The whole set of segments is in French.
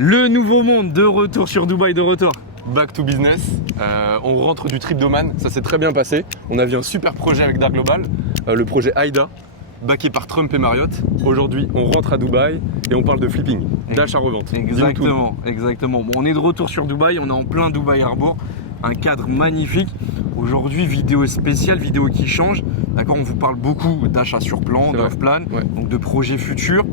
Le nouveau monde de retour sur Dubaï, de retour. Back to business. On rentre du trip d'Oman, ça s'est très bien passé. On a vu un super projet avec Dark Global, le projet AIDA, backé par Trump et Marriott. Aujourd'hui, on rentre à Dubaï et on parle de flipping, d'achat-revente. Exactement, exactement. Bon, on est de retour sur Dubaï, on est en plein Dubaï Harbour, un cadre magnifique. Aujourd'hui, vidéo spéciale, vidéo qui change. D'accord, on vous parle beaucoup d'achat sur plan, d'off-plan, donc de projets futurs.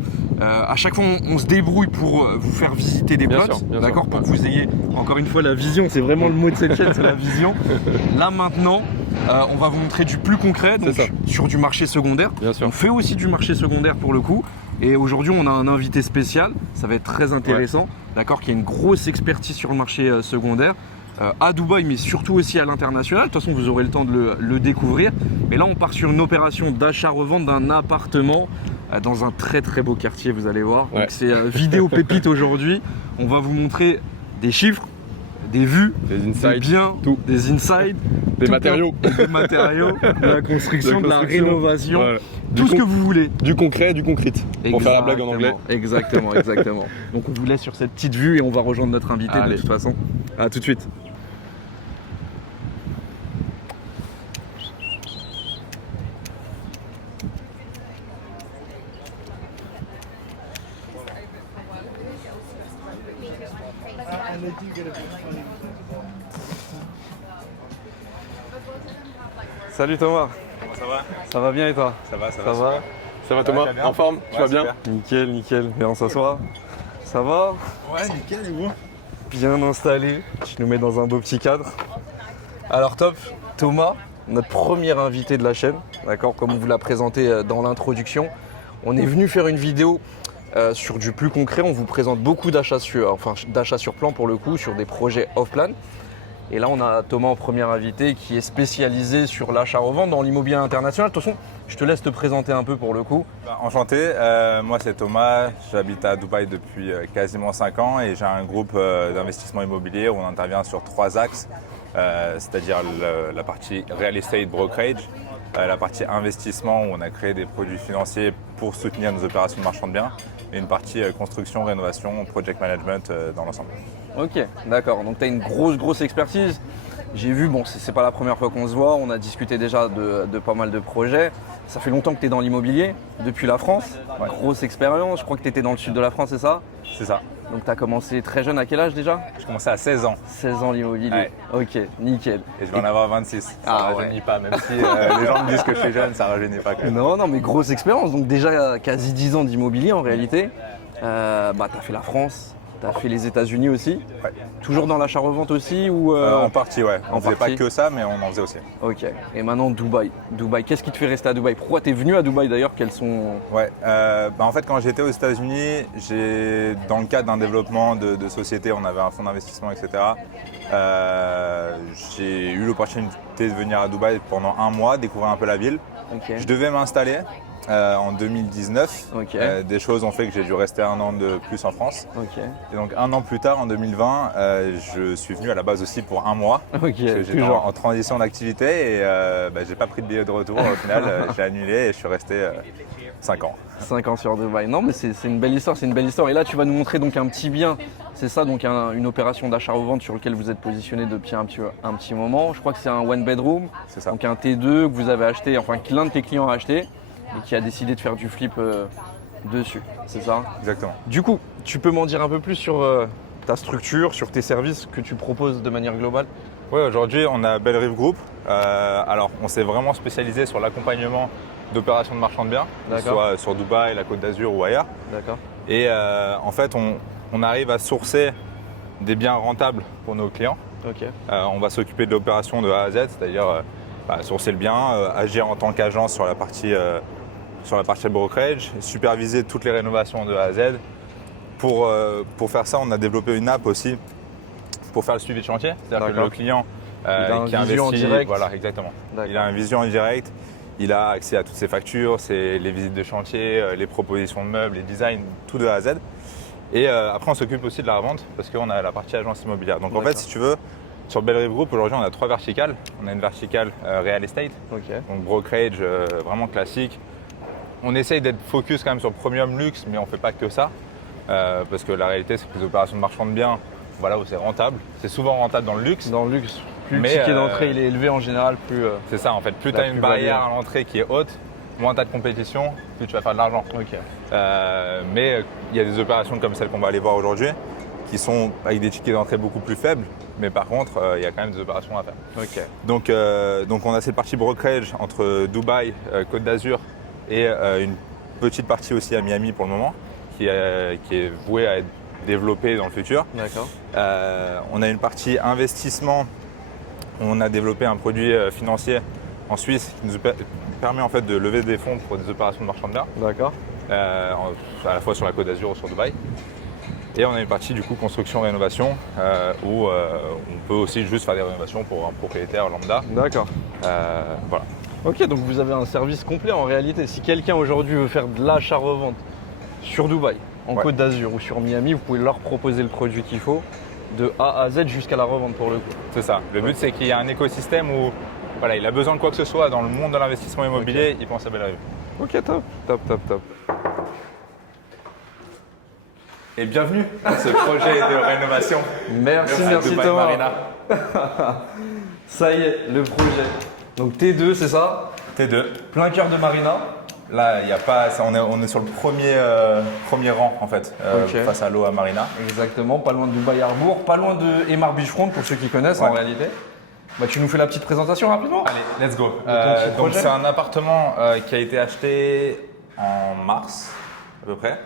À chaque fois, on se débrouille pour vous faire visiter des plots, d'accord, pour que vous ayez encore une fois la vision. C'est vraiment le mot de cette chaîne, c'est la vision. Là maintenant, on va vous montrer du plus concret, donc sur du marché secondaire. On fait aussi du marché secondaire pour le coup. Et aujourd'hui, on a un invité spécial. Ça va être très intéressant, d'accord, qui a une grosse expertise sur le marché secondaire. À Dubaï, mais surtout aussi à l'international. De toute façon, vous aurez le temps de le découvrir. Mais là, on part sur une opération d'achat-revente d'un appartement dans un très très beau quartier, vous allez voir. Donc c'est vidéo pépite aujourd'hui. On va vous montrer des chiffres, des vues, des insights, des biens, des insights, des matériaux, de la construction, de la rénovation, tout ce que vous voulez. Du concret, du concrete. Pour faire la blague en anglais. Exactement, exactement. Donc on vous laisse sur cette petite vue et on va rejoindre notre invité de toute façon. À tout de suite. Salut Thomas. Comment ça va? Ça va bien et toi? Ça va. Ça va Thomas? En forme? Tu vas bien? Nickel, nickel. Viens, on s'assoit. Ça va? Ouais, nickel, et vous? Bien installé. Tu nous mets dans un beau petit cadre. Alors top, Thomas, notre premier invité de la chaîne, d'accord, comme on vous l'a présenté dans l'introduction. On est venu faire une vidéo sur du plus concret. On vous présente beaucoup d'achats sur plan pour le coup, sur des projets off-plan. Et là, on a Thomas en premier invité qui est spécialisé sur l'achat-revente dans l'immobilier international. De toute façon, je te laisse te présenter un peu pour le coup. Enchanté, moi c'est Thomas, j'habite à Dubaï depuis quasiment 5 ans et j'ai un groupe d'investissement immobilier où on intervient sur 3 axes, c'est-à-dire la partie real estate brokerage, la partie investissement où on a créé des produits financiers pour soutenir nos opérations de marchand de biens et une partie construction, rénovation, project management dans l'ensemble. Ok, d'accord. Donc tu as une grosse expertise. J'ai vu, bon, c'est pas la première fois qu'on se voit, on a discuté déjà de pas mal de projets. Ça fait longtemps que tu es dans l'immobilier, depuis la France. Grosse expérience, je crois que tu étais dans le sud de la France, c'est ça? C'est ça. Donc tu as commencé très jeune, à quel âge déjà? Je commençais à 16 ans. 16 ans l'immobilier, ok, nickel. Et je vais en avoir 26, ça ne rajeunit pas, même si les gens me disent que je suis jeune, ça ne rajeunit pas. Non, mais grosse expérience, donc déjà quasi 10 ans d'immobilier en réalité. Tu as fait la France. Tu as fait les États-Unis aussi, toujours dans l'achat-revente aussi ou en partie, ouais. On ne faisait pas que ça, mais on en faisait aussi. Ok. Et maintenant Dubaï. Qu'est-ce qui te fait rester à Dubaï? Pourquoi tu es venu à Dubaï d'ailleurs? Quels sont... En fait, quand j'étais aux États-Unis, dans le cadre d'un développement de société, on avait un fonds d'investissement, etc. J'ai eu l'opportunité de venir à Dubaï pendant 1 mois, découvrir un peu la ville. Je devais m'installer. En 2019, des choses ont fait que j'ai dû rester 1 an de plus en France. Et donc 1 an plus tard, en 2020, je suis venu à la base aussi pour 1 mois. J'étais en transition d'activité et j'ai pas pris de billet de retour au final. J'ai annulé et je suis resté 5 ans. 5 ans sur Dubaï. Non mais c'est une belle histoire, c'est une belle histoire. Et là tu vas nous montrer donc un petit bien. C'est ça, donc une opération d'achat-revente sur lequel vous êtes positionné depuis un petit moment. Je crois que c'est un one bedroom, donc un T2 que vous avez acheté, enfin que l'un de tes clients a acheté. Et qui a décidé de faire du flip dessus, c'est ça? Exactement. Du coup, tu peux m'en dire un peu plus sur ta structure, sur tes services que tu proposes de manière globale? Oui, aujourd'hui, on a Bellerive Group. Alors, on s'est vraiment spécialisé sur l'accompagnement d'opérations de marchand de biens, que ce soit sur Dubaï, la Côte d'Azur ou ailleurs. D'accord. Et en fait, on arrive à sourcer des biens rentables pour nos clients. On va s'occuper de l'opération de A à Z, c'est-à-dire sourcer le bien, agir en tant qu'agence sur la partie brokerage, superviser toutes les rénovations de A à Z. Pour faire ça, on a développé une app aussi pour faire le suivi de chantier. C'est-à-dire que le client qui investit, en direct. Voilà, exactement. Il a une vision en direct, il a accès à toutes ses factures, les visites de chantier, les propositions de meubles, les designs, tout de A à Z. Et après, on s'occupe aussi de la revente parce qu'on a la partie agence immobilière. Donc en fait, si tu veux, sur Bellerive Group, aujourd'hui, on a 3 verticales. On a une verticale real estate, donc brokerage vraiment classique. On essaye d'être focus quand même sur le premium luxe, mais on ne fait pas que ça. parce que la réalité, c'est que les opérations de marchand de biens, voilà, où c'est rentable, c'est souvent rentable dans le luxe. Dans le luxe, plus Mais, le ticket d'entrée il est élevé en général, plus. C'est ça, en fait, plus tu La as une plus-value. barrière à l'entrée qui est haute, moins tu as de compétition, plus tu vas faire de l'argent. Ok. Mais il y a des opérations comme celles qu'on va aller voir aujourd'hui qui sont avec des tickets d'entrée beaucoup plus faibles, mais par contre, il y a quand même des opérations à faire. Ok. Donc on a cette partie brokerage entre Dubaï, Côte d'Azur et une petite partie aussi à Miami pour le moment, qui est vouée à être développée dans le futur. D'accord. On a une partie investissement. On a développé un produit financier en Suisse qui nous permet en fait de lever des fonds pour des opérations de marchand de biens, D'accord. à la fois sur la Côte d'Azur ou sur Dubaï. Et on a une partie du coup construction-rénovation où on peut aussi juste faire des rénovations pour un propriétaire lambda. D'accord. Voilà. Ok, donc vous avez un service complet en réalité. Si quelqu'un aujourd'hui veut faire de l'achat-revente sur Dubaï, en Ouais. Côte d'Azur ou sur Miami, vous pouvez leur proposer le produit qu'il faut de A à Z jusqu'à la revente pour le coup. C'est ça. Le but c'est qu'il y ait un écosystème où voilà, il a besoin de quoi que ce soit dans le monde de l'investissement immobilier, il pense à Bellerive. Ok, top. Et bienvenue à ce projet de rénovation. Merci à Dubaï Thomas. Marina. Ça y est, le projet. Donc T2, c'est ça? T2. Plein cœur de Marina. Là, il y a pas, on est sur le premier rang en fait, Ok. face à l'eau à Marina. Exactement, pas loin de Dubaï Harbour, pas loin de Emar Beachfront pour ceux qui connaissent en Ouais. réalité. Bah, tu nous fais la petite présentation rapidement? Allez, let's go. ton petit Donc projet. c'est un appartement qui a été acheté en mars à peu près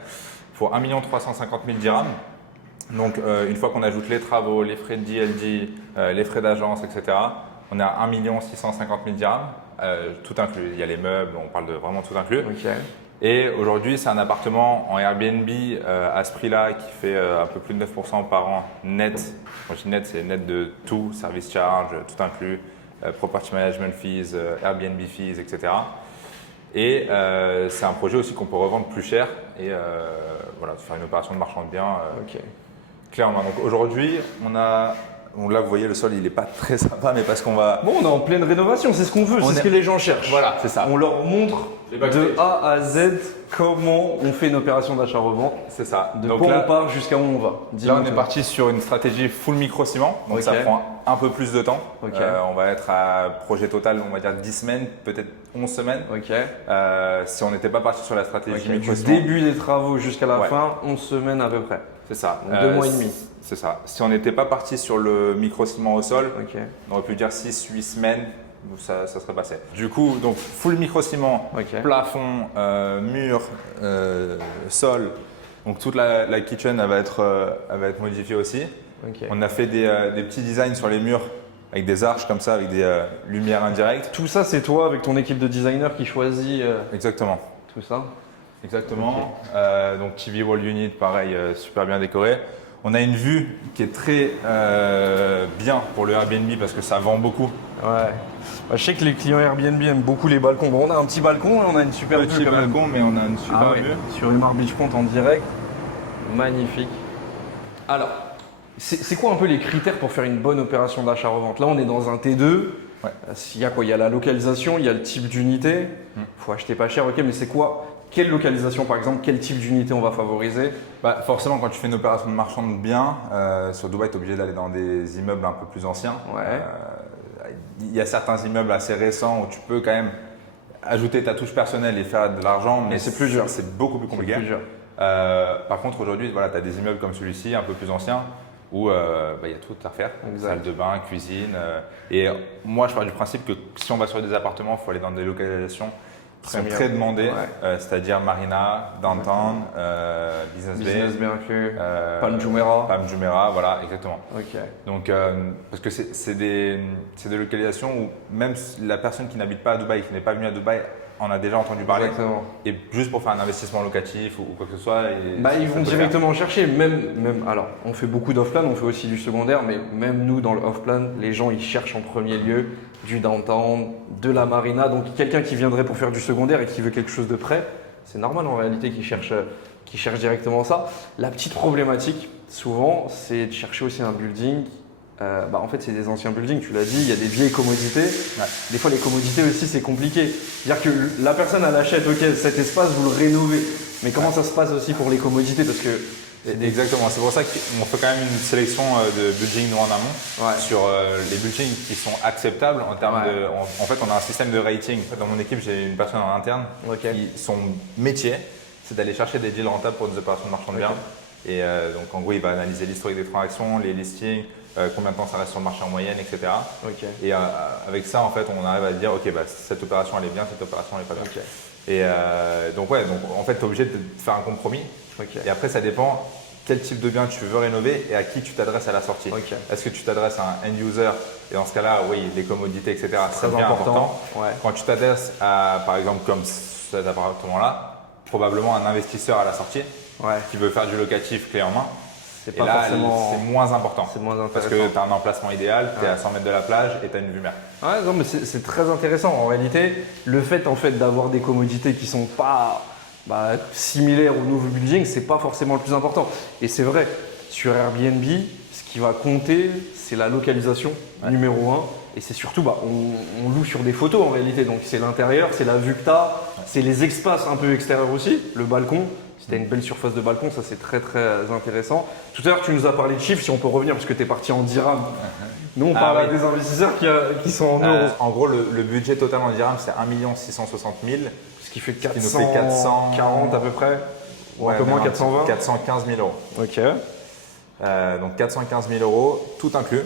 pour 1 350 000 dirhams. Donc une fois qu'on ajoute les travaux, les frais de DLD, les frais d'agence, etc., on est à 1 650 000 dirhams, tout inclus. Il y a les meubles, on parle de vraiment tout inclus. Ok. Et aujourd'hui, c'est un appartement en Airbnb à ce prix-là qui fait un peu plus de 9% par an net. Quand je dis net, c'est net de tout, service charge, tout inclus, property management fees, Airbnb fees, etc. Et c'est un projet aussi qu'on peut revendre plus cher et voilà, faire une opération de marchand de biens Ok. clairement. Donc aujourd'hui, donc là, vous voyez, le sol, il n'est pas très sympa, mais parce qu'on va… Bon, on est en pleine rénovation, c'est ce qu'on veut, c'est ce que les gens cherchent. Voilà, c'est ça. On leur montre Les de backstage. A à Z comment on fait une opération d'achat-revente, C'est ça. de Donc quoi là, on part jusqu'à où on va. là, Dis-nous on est tout. parti sur une stratégie full micro-ciment, donc Ok. ça prend un peu plus de temps. Ok. On va être à projet total, on va dire 10 semaines, peut-être 11 semaines. Ok. Si on n'était pas parti sur la stratégie Ok, du micro-ciment. début des travaux jusqu'à la Ouais. fin, 11 semaines à peu près. C'est ça. Donc 2 mois et demi. C'est ça. Si on n'était pas parti sur le micro-ciment au sol, Ok. on aurait pu dire 6-8 semaines, où ça serait passé. Du coup, donc full micro-ciment, Ok. plafond, mur, sol. Donc toute la kitchen elle va être modifiée aussi. Ok. On a fait des petits designs sur les murs avec des arches comme ça, avec des lumières indirectes. Tout ça, c'est toi avec ton équipe de designers qui choisit Exactement. tout ça. Exactement. Donc TV Wall Unit, pareil, super bien décoré. On a une vue qui est très bien pour le Airbnb parce que ça vend beaucoup. Ouais. Bah, je sais que les clients Airbnb aiment beaucoup les balcons. Bon, on a un petit balcon et on a une super Petit vue quand même. balcon, mais on a une super Ah ouais, vue. sur Emar Beachfront en direct. Magnifique. Alors, c'est quoi un peu les critères pour faire une bonne opération d'achat-revente? Là, on est dans un T2. Ouais. Il y a quoi? Il y a la localisation, il y a le type d'unité. Il faut acheter pas cher, ok, mais c'est quoi? Quelle localisation par exemple? Quel type d'unité on va favoriser? Bah, forcément, quand tu fais une opération de marchand de biens, sur Dubaï, tu es obligé d'aller dans des immeubles un peu plus anciens. Ouais. Il y a certains immeubles assez récents où tu peux quand même ajouter ta touche personnelle et faire de l'argent, mais c'est plus dur. C'est beaucoup plus compliqué. C'est plus dur. Par contre, aujourd'hui, voilà, tu as des immeubles comme celui-ci, un peu plus anciens, où il y a tout à refaire. Exact. Salle de bain, cuisine. Et moi, je pars du principe que si on va sur des appartements, il faut aller dans des localisations qui sont Premium. très demandées, Ouais. c'est-à-dire Marina, Downtown, Business Bay, Business bien inclus. Palm Jumeirah. Palm Jumeirah, voilà, exactement. Ok. Donc, parce que c'est des localisations où même la personne qui n'habite pas à Dubaï, qui n'est pas venue à Dubaï, en a déjà entendu parler. Exactement. Et juste pour faire un investissement locatif ou quoi que ce soit. Bah, ils vont ça peut directement chercher, même, alors on fait beaucoup d'off-plan, on fait aussi du secondaire, mais même nous dans le off-plan, les gens ils cherchent en premier lieu du downtown, de la marina, donc quelqu'un qui viendrait pour faire du secondaire et qui veut quelque chose de près, c'est normal en réalité qu'ils cherchent directement ça. La petite problématique souvent c'est de chercher aussi un building. En fait, c'est des anciens buildings, tu l'as dit, il y a des vieilles commodités. Ouais. Des fois, les commodités aussi, c'est compliqué. C'est-à-dire que la personne, elle achète, ok, cet espace, vous le rénovez. Mais comment ça se passe aussi pour les commodités? Parce que Exactement, c'est pour ça qu'on fait quand même une sélection de bulging nous en amont sur les bulging qui sont acceptables en termes de. En fait, on a un système de rating. Dans mon équipe, j'ai une personne en interne qui, son métier, c'est d'aller chercher des deals rentables pour des opérations de marchand de biens. Et donc, en gros, il va analyser l'historique des transactions, les listings, combien de temps ça reste sur le marché en moyenne, etc. Et avec ça, en fait, on arrive à dire, ok, bah, cette opération elle est bien, cette opération elle est pas bien. Et donc en fait, tu es obligé de faire un compromis. Et après, ça dépend quel type de bien tu veux rénover et à qui tu t'adresses à la sortie. Est-ce que tu t'adresses à un end user? Et dans ce cas-là, oui, les commodités, etc. c'est bien important. Quand tu t'adresses à, par exemple, comme cet appartement-là, probablement un investisseur à la sortie qui veut faire du locatif clé en main. C'est moins important. C'est moins intéressant. Parce que tu as un emplacement idéal, tu es à 100 mètres de la plage et tu as une vue mer. Ouais, non, mais c'est très intéressant. En réalité, le fait d'avoir des commodités qui ne sont pas similaires au nouveau building, c'est pas forcément le plus important. Et c'est vrai, sur Airbnb, ce qui va compter, c'est la localisation numéro 1. Et c'est surtout, on loue sur des photos en réalité. Donc c'est l'intérieur, c'est la vue que tu as, c'est les espaces un peu extérieurs aussi, le balcon. Si tu as une belle surface de balcon, ça c'est très très intéressant. Tout à l'heure, tu nous as parlé de chiffres, si on peut revenir, parce que tu es parti en dirham. Nous, on parle à des investisseurs qui sont en euros. En gros, le budget total en dirham, c'est 1 660 000. Ce qui fait 440 à peu près. Ou un peu moins, 420. 415 000 euros. Ok. Donc 415 000 euros, tout inclus.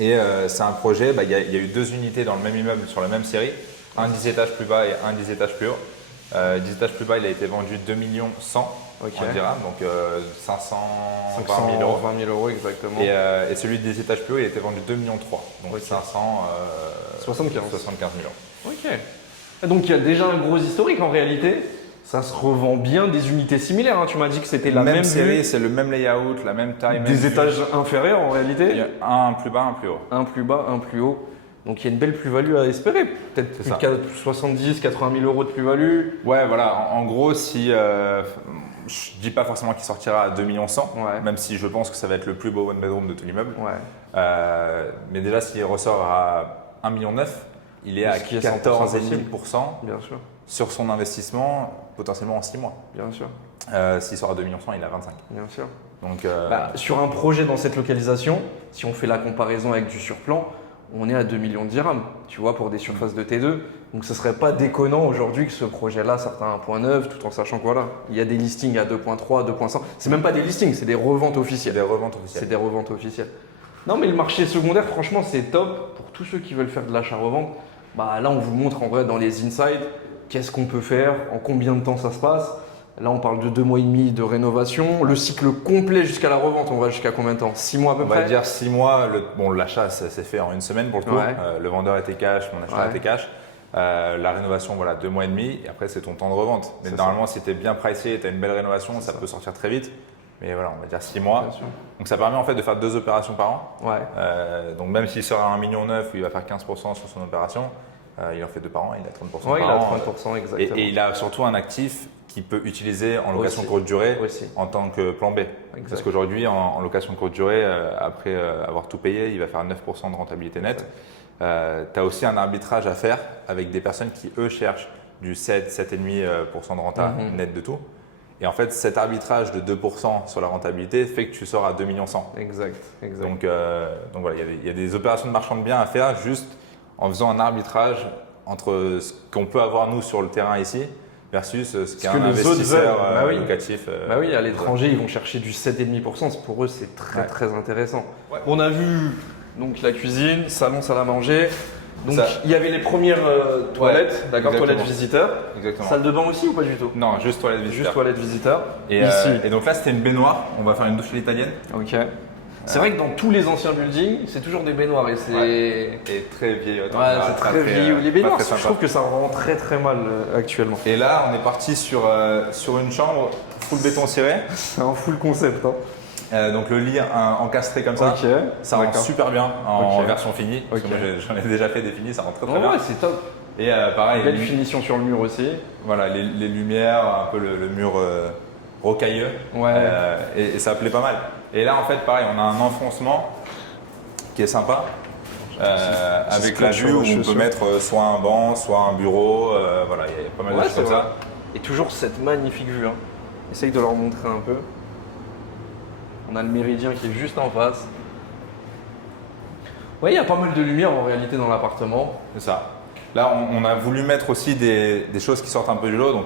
Et c'est un projet, il y a eu 2 unités dans le même immeuble sur la même série. Un 10 étages plus bas et un 10 étages plus haut. 10 étages plus bas, il a été vendu 2 100 000 en dirham, donc 520 000 euros. 20 000 euros exactement. Et celui de 10 étages plus haut, il a été vendu 2 3 000 donc 75 000 euros. Ok. Donc il y a déjà un gros historique en réalité. Ça se revend bien des unités similaires. Tu m'as dit que c'était la même série, c'est le même layout, la même taille. Des étages inférieurs en réalité. Il y a un plus bas, un plus haut. Un plus bas, un plus haut. Donc il y a une belle plus-value à espérer. Peut-être plus de 70, 80 000 euros de plus-value. Ouais, voilà. En gros, si je dis pas forcément qu'il sortira à 2 100 000, même si je pense que ça va être le plus beau one bedroom de tout l'immeuble. Mais déjà, s'il ressort à 1,9 million, il est à 14,5% bien sûr. Sur son investissement, potentiellement en 6 mois. Bien sûr. S'il sort à 2 100 000, il est à 25. Bien sûr. Donc, sur un projet dans cette localisation, si on fait la comparaison avec du surplan, on est à 2 millions de dirhams, tu vois, pour des surfaces de T2. Donc ce ne serait pas déconnant aujourd'hui que ce projet-là sorte à 1,9, tout en sachant que voilà, il y a des listings à 2,3, 2,100. C'est même pas des listings, c'est des reventes officielles. C'est des reventes officielles. Non, mais le marché secondaire, franchement, c'est top pour tous ceux qui veulent faire de l'achat-revente. Là, on vous montre en vrai dans les insights qu'est-ce qu'on peut faire, en combien de temps ça se passe. Là, on parle de 2 mois et demi de rénovation. Le cycle complet jusqu'à la revente, on va jusqu'à combien de temps? 6 mois à peu près? On va dire 6 mois. L'achat, ça s'est fait en 1 semaine pour le coup. Le vendeur était cash, mon acheteur était cash. La rénovation, 2 mois et demi. Et après, c'est ton temps de revente. Mais normalement, si tu es bien pricé et tu as une belle rénovation, ça peut sortir très vite. Mais voilà, on va dire 6 mois. Donc ça permet en fait de faire 2 opérations par an. Donc même s'il sort à 1,9 million où il va faire 15% sur son opération, il en fait 2 par an, il a 30% par an. Il a 30% exactement. Et il a surtout un actif qu'il peut utiliser en location courte durée en tant que plan B. Parce qu'aujourd'hui, en location courte durée, après avoir tout payé, il va faire 9% de rentabilité nette. Tu as aussi un arbitrage à faire avec des personnes qui, eux, cherchent du 7, 7,5% de renta net de tout. Et en fait, cet arbitrage de 2% sur la rentabilité fait que tu sors à 2,1 millions. Exact. Donc voilà, il y a des opérations de marchand de biens à faire juste en faisant un arbitrage entre ce qu'on peut avoir nous sur le terrain ici versus ce qu'un investisseur locatif. Oui, à l'étranger, ils vont chercher du 7,5%. Pour eux, c'est très intéressant. On a vu donc la cuisine, salon, salle à manger. Donc il y avait les premières toilettes, toilettes visiteurs. Exactement. Salle de bain aussi ou pas du tout? Non, juste toilettes visiteurs. Juste toilettes visiteurs. Et donc là, c'était une baignoire. On va faire une douche à l'italienne. Ok. C'est vrai que dans tous les anciens buildings, c'est toujours des baignoires et c'est et très vieilles. C'est très vieilles. Les baignoires, je trouve que ça rend très mal actuellement. Et là, on est parti sur une chambre full béton ciré. C'est un full concept. Donc le lit encastré comme ça, ça rend super bien en version finie. Parce que moi j'en ai déjà fait des finis, ça rend très bien. Ouais, c'est top. Et pareil, belle finition sur le mur aussi. Voilà, les lumières, un peu le mur rocailleux. Et ça plaît pas mal. Et là en fait pareil, on a un enfoncement qui est sympa. Avec la vue où on peut mettre soit un banc, soit un bureau. Voilà, il y a pas mal de choses comme ça. Et toujours cette magnifique vue. Essaye de leur montrer un peu. On a le méridien qui est juste en face. Oui, il y a pas mal de lumière en réalité dans l'appartement. C'est ça. Là, on a voulu mettre aussi des choses qui sortent un peu du lot, donc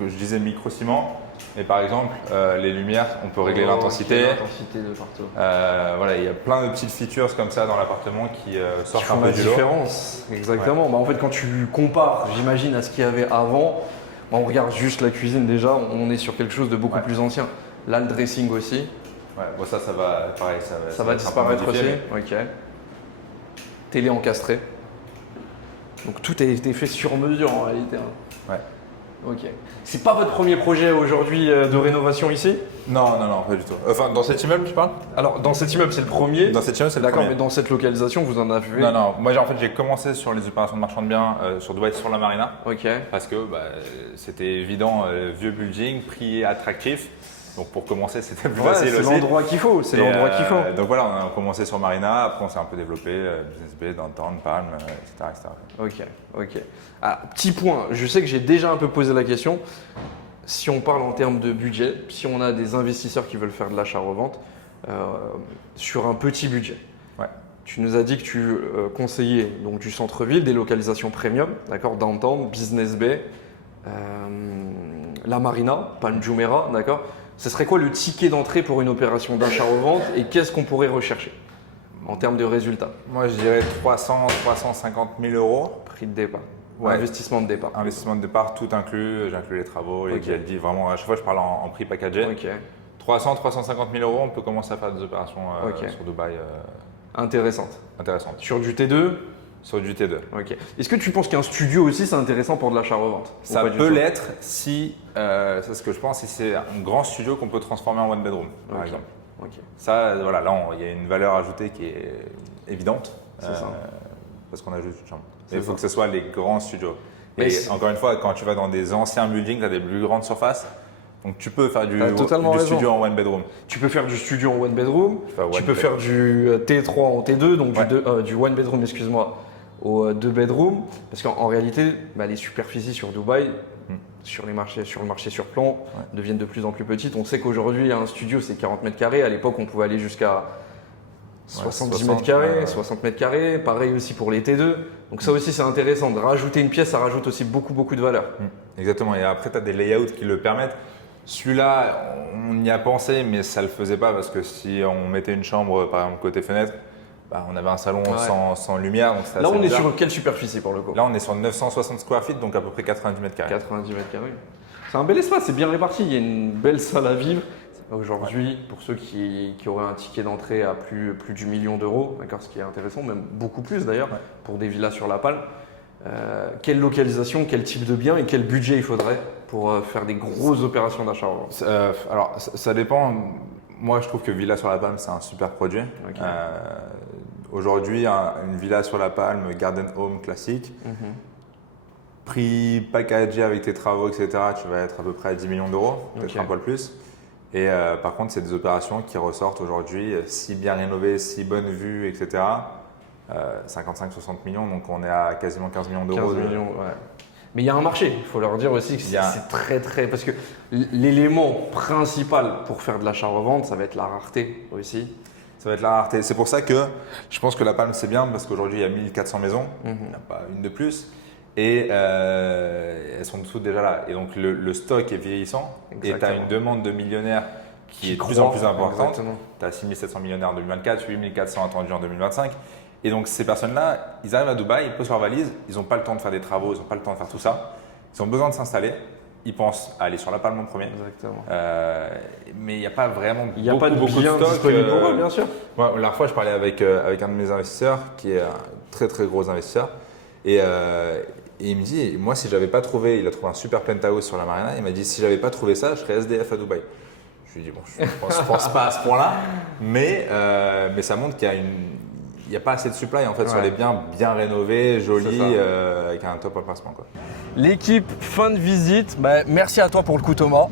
que je disais micro-ciment. Et par exemple, les lumières, on peut régler l'intensité. L'intensité de partout. Voilà, il y a plein de petites features comme ça dans l'appartement qui sortent un font peu la du lot. différence. Exactement. Bah, en fait, quand tu compares, j'imagine, à ce qu'il y avait avant, bah, on regarde juste la cuisine déjà, on est sur quelque chose de beaucoup plus ancien. Là, le dressing aussi. Ouais, bon, ça va, pareil, Ça va disparaître aussi. Ok. Télé encastrée. Donc tout a été fait sur mesure en réalité. Ouais. Ok. C'est pas votre premier projet aujourd'hui de rénovation ici? Non, pas du tout. Enfin, dans cet immeuble, tu parles? Alors, dans cet immeuble, c'est le premier. Dans cet immeuble, c'est le D'accord, premier. mais dans cette localisation, vous en avez fait? Non. Moi, en fait, j'ai commencé sur les opérations de marchand de biens sur Dubaï, sur la marina. Ok. Parce que c'était évident, vieux building, prix attractif. Donc pour commencer, c'était plus facile aussi. C'est l'endroit qu'il faut. C'est l'endroit qu'il faut. Donc voilà, on a commencé sur Marina, après on s'est un peu développé, Business Bay, Downtown, Palm, etc. Ok. Ah, petit point, je sais que j'ai déjà un peu posé la question. Si on parle en termes de budget, si on a des investisseurs qui veulent faire de l'achat-revente sur un petit budget, tu nous as dit que tu conseillais donc, du centre-ville, des localisations premium, d'accord, Downtown, Business Bay, la Marina, Palm Jumeirah, d'accord. Ce serait quoi le ticket d'entrée pour une opération d'achat-revente et qu'est-ce qu'on pourrait rechercher en termes de résultats? Moi, je dirais 350 000 euros. Prix de départ. Ouais. Investissement de départ. Investissement de départ, tout inclus. J'inclus les travaux, les GLD. Vraiment, à chaque fois, je parle en prix packagé. 350 000 euros, on peut commencer à faire des opérations sur Dubaï. Intéressantes. Sur du T2? Sur du T2. Ok. Est-ce que tu penses qu'un studio aussi, c'est intéressant pour de l'achat-revente? Ça peut l'être si, c'est ce que je pense, si c'est un grand studio qu'on peut transformer en one bedroom, par exemple. Ça, voilà, là, il y a une valeur ajoutée qui est évidente. C'est ça. Parce qu'on a juste une chambre. Mais il faut que ce soit les grands studios. Et encore une fois, quand tu vas dans des anciens buildings, tu as des plus grandes surfaces. Donc tu peux faire du studio en one bedroom. Tu peux faire du studio en one bedroom. Tu peux faire du T3 en T2, donc du one bedroom, excuse-moi, au deux bedroom. Parce qu'en réalité, les superficies sur Dubaï, sur le marché sur plan, deviennent de plus en plus petites. On sait qu'aujourd'hui, un studio, c'est 40 mètres carrés. À l'époque, on pouvait aller jusqu'à 70 mètres carrés, 60 mètres carrés. Pareil aussi pour les T2. Donc ça aussi, c'est intéressant. De rajouter une pièce, ça rajoute aussi beaucoup de valeur. Exactement. Et après, tu as des layouts qui le permettent. Celui-là, on y a pensé, mais ça ne le faisait pas parce que si on mettait une chambre, par exemple, côté fenêtre, on avait un salon sans lumière. Donc là, on est sur quelle superficie pour le coup? Là, on est sur 960 square feet, donc à peu près 90 mètres carrés. 90 mètres carrés. C'est un bel espace, c'est bien réparti. Il y a une belle salle à vivre. Aujourd'hui, pour ceux qui auraient un ticket d'entrée à plus du million d'euros, ce qui est intéressant, même beaucoup plus d'ailleurs, pour des villas sur la Palme. Quelle localisation, quel type de bien et quel budget il faudrait pour faire des grosses opérations d'achat? Alors, ça dépend. Moi, je trouve que Villa sur la Palme, c'est un super produit. Aujourd'hui, une villa sur la Palme, Garden Home classique, prix packagé avec tes travaux, etc., tu vas être à peu près à 10 millions d'euros, peut-être un poil plus. Et par contre, c'est des opérations qui ressortent aujourd'hui, si bien rénovées, si bonne vue, etc., 55-60 millions, donc on est à quasiment 15 millions d'euros. 15 millions, Mais il y a un marché, il faut leur dire aussi que c'est très… Parce que l'élément principal pour faire de l'achat-revente, ça va être la rareté aussi. Ça va être la rareté. C'est pour ça que je pense que la Palme, c'est bien parce qu'aujourd'hui, il y a 1400 maisons, il n'y en a pas une de plus. Et elles sont toutes déjà là. Et donc, le stock est vieillissant. Et tu as une demande de millionnaires qui est de plus en plus importante. Tu as 6700 millionnaires en 2024, 8400 attendus en 2025. Et donc, ces personnes-là, ils arrivent à Dubaï, ils posent leur valise, ils n'ont pas le temps de faire des travaux, ils n'ont pas le temps de faire tout ça. Ils ont besoin de s'installer. Ils pensent à aller sur la Palme en premier. Exactement. Mais il n'y a pas vraiment beaucoup de stock disponible pour eux, bien sûr. La dernière fois, je parlais avec un de mes investisseurs qui est un très gros investisseur. Et il me dit, moi, si j'avais pas trouvé, il a trouvé un super penthouse sur la Marina. Il m'a dit, si j'avais pas trouvé ça, je serais SDF à Dubaï. Je lui ai dit, bon, je pense pas à ce point-là. Mais ça montre qu'il n'y a pas assez de supply en fait sur les biens bien rénovés, jolis, avec un top emplacement. L'équipe, fin de visite. Merci à toi pour le coup Thomas,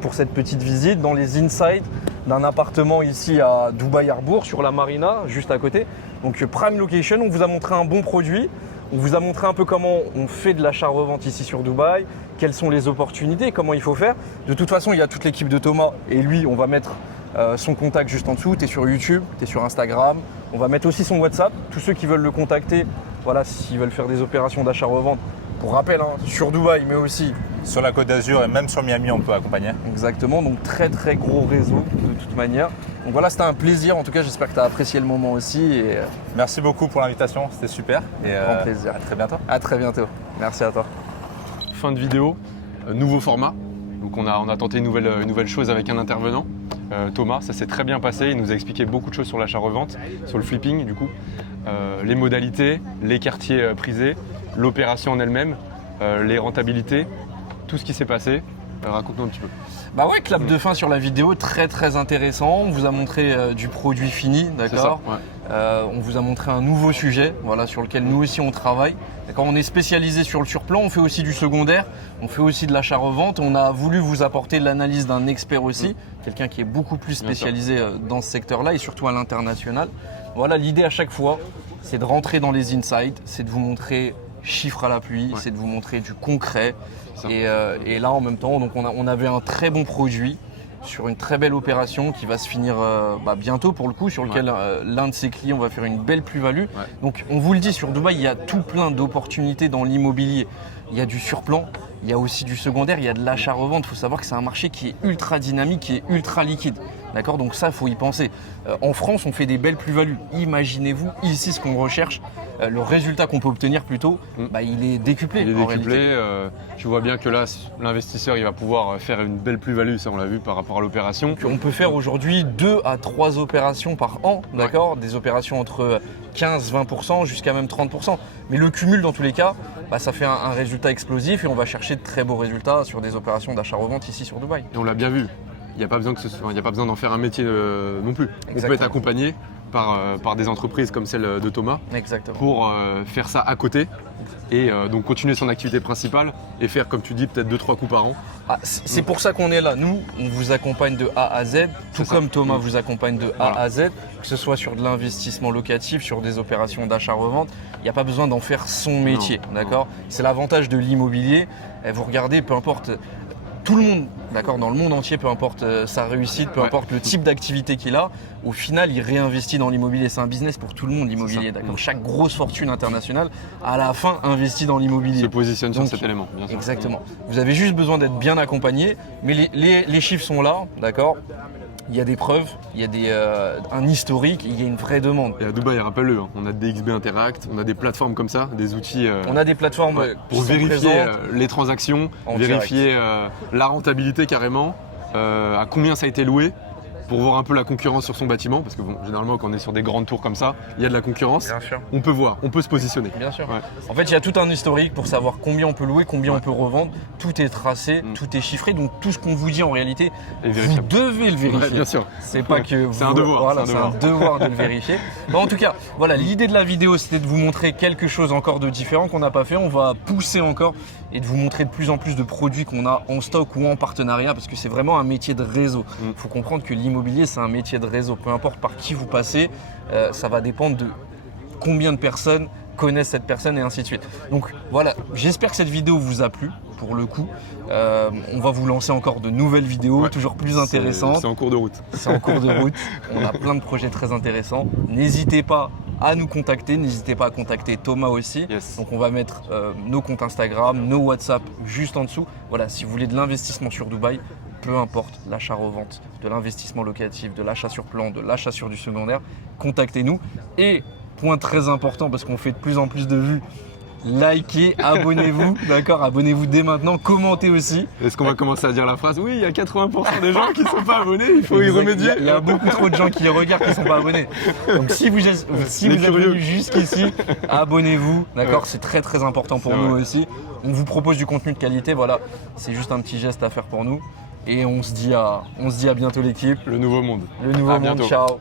pour cette petite visite dans les insights d'un appartement ici à Dubaï Harbour sur la Marina, juste à côté. Donc prime location, on vous a montré un bon produit. On vous a montré un peu comment on fait de l'achat-revente ici sur Dubaï, quelles sont les opportunités, comment il faut faire. De toute façon, il y a toute l'équipe de Thomas et lui, on va mettre son contact juste en dessous. Tu es sur YouTube, tu es sur Instagram. On va mettre aussi son WhatsApp. Tous ceux qui veulent le contacter, voilà, s'ils veulent faire des opérations d'achat-revente, pour rappel, hein, sur Dubaï, mais aussi Sur la Côte d'Azur et même sur Miami, on peut accompagner. exactement. Donc très très gros réseau de toute manière. Donc voilà, c'était un plaisir. En tout cas, j'espère que tu as apprécié le moment aussi. Et Merci beaucoup pour l'invitation, c'était super. Et grand plaisir. à très bientôt. à très bientôt. Merci à toi. Fin de vidéo, nouveau format. Donc on a tenté une nouvelle chose avec un intervenant, Thomas. Ça s'est très bien passé. Il nous a expliqué beaucoup de choses sur l'achat-revente, sur le flipping du coup, les modalités, les quartiers prisés, l'opération en elle-même, les rentabilités, tout ce qui s'est passé. Raconte-nous un petit peu. Bah ouais, clap de fin sur la vidéo, très très intéressant. On vous a montré du produit fini, d'accord. C'est On vous a montré un nouveau sujet, voilà, sur lequel nous aussi on travaille. D'accord, on est spécialisé sur le surplomb, on fait aussi du secondaire, on fait aussi de l'achat-revente. On a voulu vous apporter l'analyse d'un expert aussi, quelqu'un qui est beaucoup plus spécialisé dans ce secteur-là et surtout à l'international. Voilà, l'idée à chaque fois, c'est de rentrer dans les insights, c'est de vous montrer chiffres à la pluie, c'est de vous montrer du concret. Et là, en même temps, donc on avait un très bon produit sur une très belle opération qui va se finir bientôt pour le coup, sur lequel l'un de ses clients va faire une belle plus-value. Donc on vous le dit, sur Dubaï, il y a tout plein d'opportunités dans l'immobilier. Il y a du surplan, il y a aussi du secondaire, il y a de l'achat-revente. Il faut savoir que c'est un marché qui est ultra dynamique, qui est ultra liquide. D'accord, donc ça, il faut y penser. En France, on fait des belles plus-values. Imaginez-vous ici ce qu'on recherche. Le résultat qu'on peut obtenir plutôt, il est décuplé. Il est en décuplé. réalité. Tu vois bien que là, l'investisseur, il va pouvoir faire une belle plus-value, ça on l'a vu par rapport à l'opération. On peut faire aujourd'hui 2 à 3 opérations par an, d'accord, des opérations entre 15-20% jusqu'à même 30%. Mais le cumul, dans tous les cas, ça fait un résultat explosif et on va chercher de très beaux résultats sur des opérations d'achat-revente ici sur Dubaï. Et on l'a bien vu. Il n'y a pas besoin d'en faire un métier non plus. On peut être accompagné par des entreprises comme celle de Thomas. Exactement. Pour faire ça à côté et donc continuer son activité principale et faire, comme tu dis, peut-être 2-3 coups par an. C'est pour ça qu'on est là. Nous, on vous accompagne de A à Z, tout comme Thomas vous accompagne de A à Z, que ce soit sur de l'investissement locatif, sur des opérations d'achat-revente. Il n'y a pas besoin d'en faire son métier, d'accord. C'est l'avantage de l'immobilier. Vous regardez, peu importe tout le monde, d'accord, dans le monde entier, peu importe sa réussite, peu importe le type d'activité qu'il a, au final, il réinvestit dans l'immobilier. C'est un business pour tout le monde, l'immobilier, d'accord. Chaque grosse fortune internationale, à la fin, investit dans l'immobilier. Se positionne sur Donc, cet élément, bien sûr. Exactement. Vous avez juste besoin d'être bien accompagné, mais les chiffres sont là, d'accord. Il y a des preuves, il y a un historique, il y a une vraie demande. Et à Dubaï, rappelle-le, on a des DXB Interact, on a des plateformes comme ça, des outils on a des plateformes pour vérifier les transactions, vérifier la rentabilité carrément, à combien ça a été loué, pour voir un peu la concurrence sur son bâtiment, parce que bon, généralement quand on est sur des grandes tours comme ça, il y a de la concurrence. Bien sûr. On peut voir, on peut se positionner. Bien sûr. En fait, il y a tout un historique pour savoir combien on peut louer, combien on peut revendre. Tout est tracé, tout est chiffré. Donc tout ce qu'on vous dit en réalité, vous devez le vérifier. Bien sûr. C'est pas que c'est un devoir. Voilà, c'est un devoir de le vérifier. En tout cas, voilà, l'idée de la vidéo, c'était de vous montrer quelque chose encore de différent qu'on n'a pas fait. On va pousser encore et de vous montrer de plus en plus de produits qu'on a en stock ou en partenariat, parce que c'est vraiment un métier de réseau. Il faut comprendre que l'immobilier, c'est un métier de réseau. Peu importe par qui vous passez, ça va dépendre de combien de personnes connaissent cette personne et ainsi de suite. Donc voilà, j'espère que cette vidéo vous a plu pour le coup. On va vous lancer encore de nouvelles vidéos, toujours plus intéressantes. C'est en cours de route. C'est en cours de route. On a plein de projets très intéressants. N'hésitez pas à nous contacter, n'hésitez pas à contacter Thomas aussi. Donc on va mettre nos comptes Instagram, nos WhatsApp juste en dessous. Voilà, si vous voulez de l'investissement sur Dubaï, peu importe l'achat-revente, de l'investissement locatif, de l'achat sur plan, de l'achat sur du secondaire, contactez-nous. Et point très important, parce qu'on fait de plus en plus de vues, likez, abonnez-vous, d'accord, abonnez-vous dès maintenant, commentez aussi. Est-ce qu'on va commencer à dire la phrase « Oui, il y a 80% des gens qui ne sont pas abonnés, il faut y remédier ». Il y a beaucoup trop de gens qui regardent qui ne sont pas abonnés. Donc si vous êtes venu jusqu'ici, abonnez-vous, d'accord, c'est très très important pour nous aussi. On vous propose du contenu de qualité, voilà, c'est juste un petit geste à faire pour nous. Et on se dit à bientôt l'équipe. Le nouveau monde. Le nouveau monde, ciao.